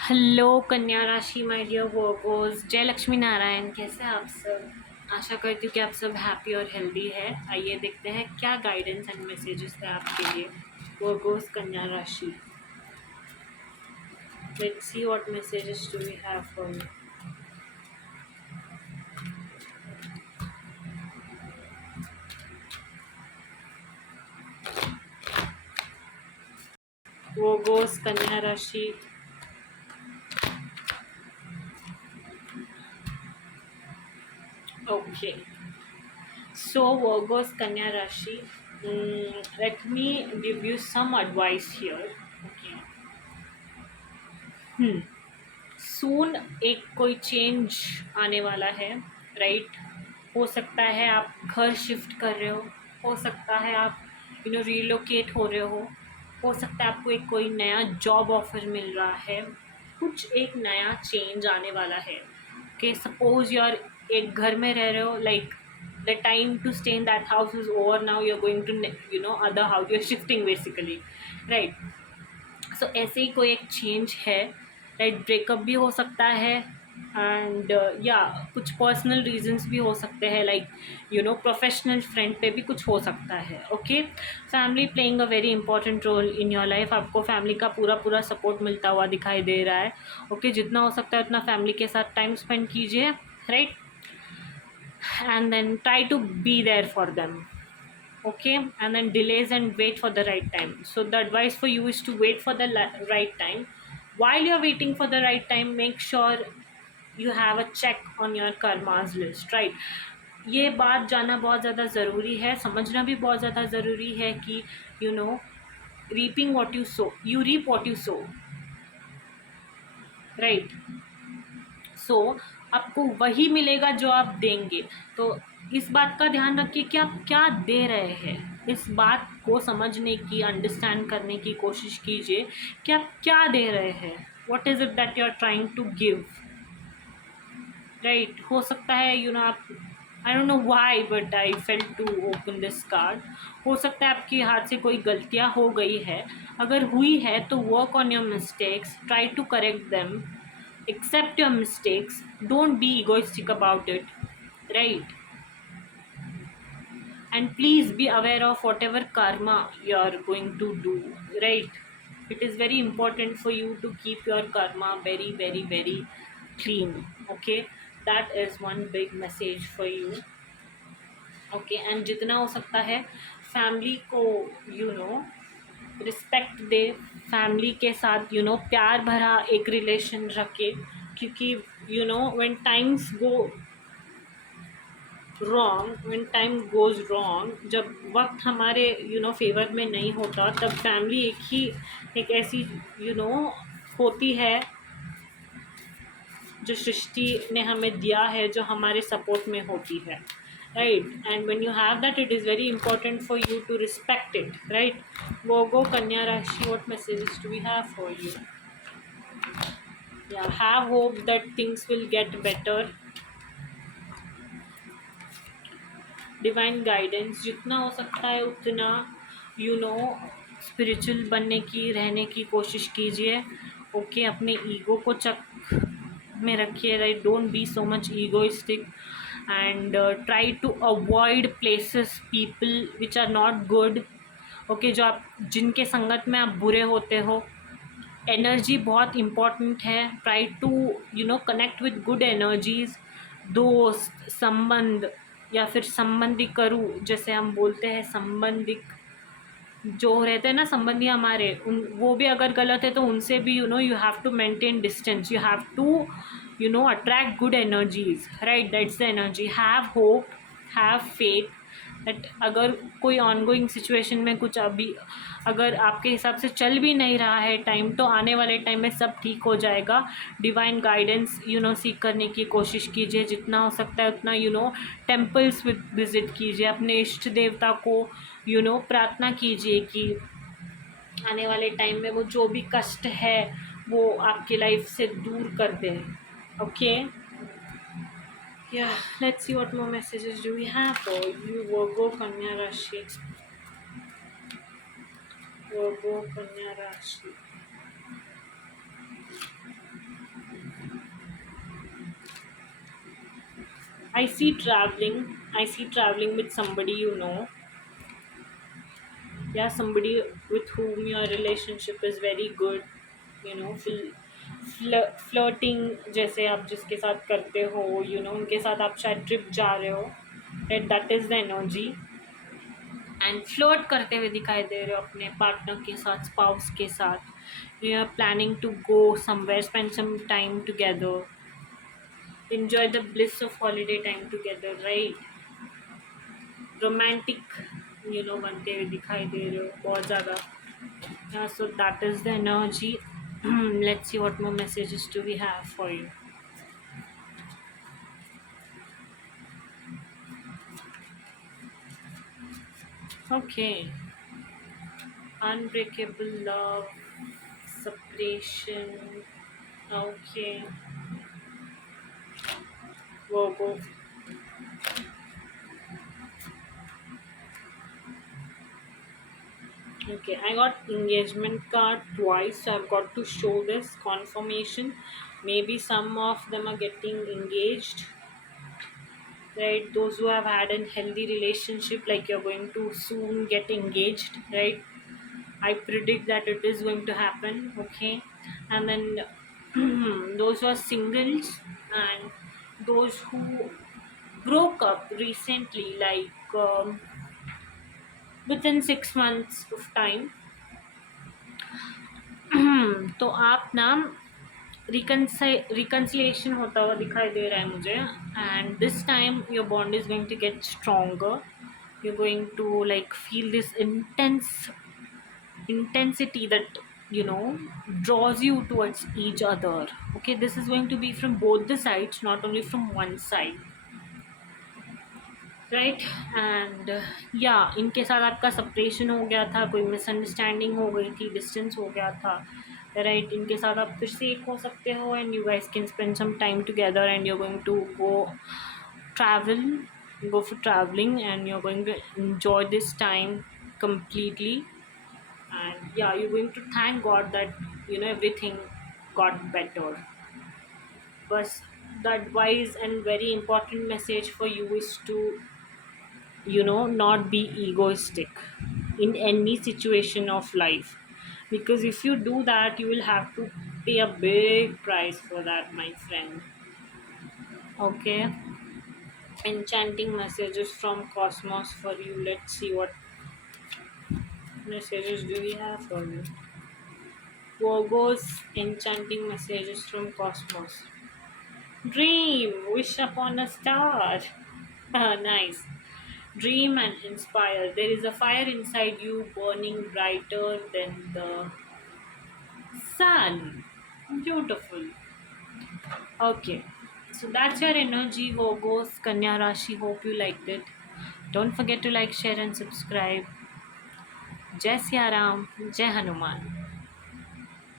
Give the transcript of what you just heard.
हेलो कन्या राशि, my dear Virgo's. जय लक्ष्मी नारायण। कैसे हैं आप सब? आशा करती हूँ कि आप सब हैप्पी और हेल्दी है। आइए देखते हैं क्या गाइडेंस एंड मैसेजेस है आपके लिए वर्गोस कन्या राशि। Let's see what messages do we have for you. Virgos कन्या राशि, ओके। सो वर्गोस कन्या राशि, let me give you some advice here. Okay. सून एक कोई चेंज आने वाला है, राइट? हो सकता है आप घर शिफ्ट कर रहे हो सकता है आप रिलोकेट हो रहे हो सकता है आपको एक कोई नया जॉब ऑफर मिल रहा है। कुछ एक नया चेंज आने वाला है। ओके, सपोज यू आर एक घर में रह रहे हो, like the time to stay in that house is over, now you are going to other house, you are shifting basically, right? So ऐसे ही कोई एक चेंज है, राइट? ब्रेकअप भी हो सकता है एंड या कुछ पर्सनल रीजंस भी हो सकते हैं, लाइक प्रोफेशनल फ्रेंड पे भी कुछ हो सकता है। Okay, family playing a very important role in your life. आपको फैमिली का पूरा पूरा सपोर्ट मिलता हुआ दिखाई दे रहा है। ओके, जितना हो सकता है उतना फैमिली के साथ टाइम स्पेंड कीजिए, right? And then try to be there for them. Okay, and then delays and wait for the right time. So the advice for you is to wait for the right time. While you're waiting for the right time, make sure you have a check on your karma's list, right? ये बात जानना बहुत ज़्यादा ज़रूरी है, समझना भी बहुत ज़्यादा ज़रूरी है कि you know reaping what you sow, you reap what you sow, right? So आपको वही मिलेगा जो आप देंगे। तो इस बात का ध्यान रखिए कि आप क्या दे रहे हैं। इस बात को समझने की, अंडरस्टैंड करने की कोशिश कीजिए कि आप क्या दे रहे हैं। What is it that you are trying to give, right? हो सकता है आप, I don't know why but I felt to open this card. हो सकता है आपके हाथ से कोई गलतियाँ हो गई है। अगर हुई है तो work on your mistakes, try to correct them, accept your mistakes, don't be egoistic about it, right? And please be aware of whatever karma you are going to do, right? It is very important for you to keep your karma very very very clean. Okay, that is one big message for you. Okay, and जितना हो सकता है फैमिली को रिस्पेक्ट दे, फैमिली के साथ प्यार भरा एक रिलेशन रखे, क्योंकि when times go wrong, when time goes wrong, जब वक्त हमारे फेवर में नहीं होता, तब फैमिली एक ऐसी होती है जो सृष्टि ने हमें दिया है, जो हमारे सपोर्ट में होती है, right? And when you have that, it is very important for you to respect it, right? Virgo Kanya Rashi, what messages do we have for you? Yeah, have hope that things will get better. Divine guidance, जितना हो सकता है उतना स्पिरिचुअल बनने की, रहने की कोशिश कीजिए। ओके, अपने ईगो को चक में रखिए, right? Don't be so much egoistic and try to avoid places, people which are not good. Okay, जिनके संगत में आप बुरे होते हो। एनर्जी बहुत इम्पॉर्टेंट है। Try to connect with good energies, दोस्त, संबंध या फिर संबंधी करू, जैसे हम बोलते हैं, संबंधिक जो रहते हैं ना, संबंधी हमारे, वो भी अगर गलत है तो उनसे भी you have to maintain distance, you have to attract good energies, right? That's the energy. Have hope, have faith that अगर कोई ऑनगोइंग सिचुएशन में कुछ अभी अगर आपके हिसाब से चल भी नहीं रहा है टाइम, तो आने वाले टाइम में सब ठीक हो जाएगा। डिवाइन गाइडेंस सीख करने की कोशिश कीजिए, जितना हो सकता है उतना टेम्पल्स विजिट कीजिए, अपने इष्ट देवता को प्रार्थना कीजिए कि आने वाले टाइम में वो जो भी कष्ट है वो आपकी लाइफ से दूर कर दें। Okay, yeah, let's see what more messages do we have for you, Virgo Kanya Rashi. Virgo Kanya Rashi. I see traveling with somebody you know. Yeah, somebody with whom your relationship is very good, you know. Flirting जैसे आप जिसके साथ करते हो, you know, उनके साथ आप शायद ट्रिप जा रहे हो, right? That is the energy. And flirt करते हुए दिखाई दे रहे हो अपने पार्टनर के साथ, स्पाउस के साथ. You are planning to go somewhere, spend some time together, enjoy the bliss of holiday time together, right? Romantic, you know, बनते हुए दिखाई दे रहे हो बहुत ज़्यादा. So that is the energy. Let's see what more messages do we have for you. Okay. Unbreakable love, separation. Okay. Virgo. Okay, I got engagement card twice, so I've got to show this confirmation. Maybe some of them are getting engaged, right? Those who have had a healthy relationship, like you're going to soon get engaged, right? I predict that it is going to happen, okay? And then those who are singles and those who broke up recently, like within 6 months of time. तो आप ना रिकन्सिलिएशन होता हुआ दिखाई दे रहा है मुझे. And this time your bond is going to get stronger. You going to like feel this intensity that, you know, draws you towards each other. Okay, this is going to be from both the sides, not only from one side, right. And या इनके साथ आपका सेपरेशन हो गया था, कोई मिसअंडरस्टैंडिंग हो गई थी, डिस्टेंस हो गया था, राइट. इनके साथ आप फिर से एक हो सकते हो and you guys can spend some time together and you are going to go travel, go for traveling, and you're going to enjoy this time completely. And yeah, you're going to thank God that, you know, everything got better. But the advice and very important message for you is to, you know, not be egoistic in any situation of life, because if you do that you will have to pay a big price for that, my friend. Okay. Enchanting messages from cosmos for you. Let's see what messages do we have for you. Virgo's enchanting messages from cosmos. Dream, wish upon a star. Nice. Dream and inspire. There is a fire inside you burning brighter than the sun. Beautiful. Okay. So that's your energy, Virgos, Kanya Rashi. Hope you liked it. Don't forget to like, share, and subscribe. Jai Siya Ram, Jai Hanuman.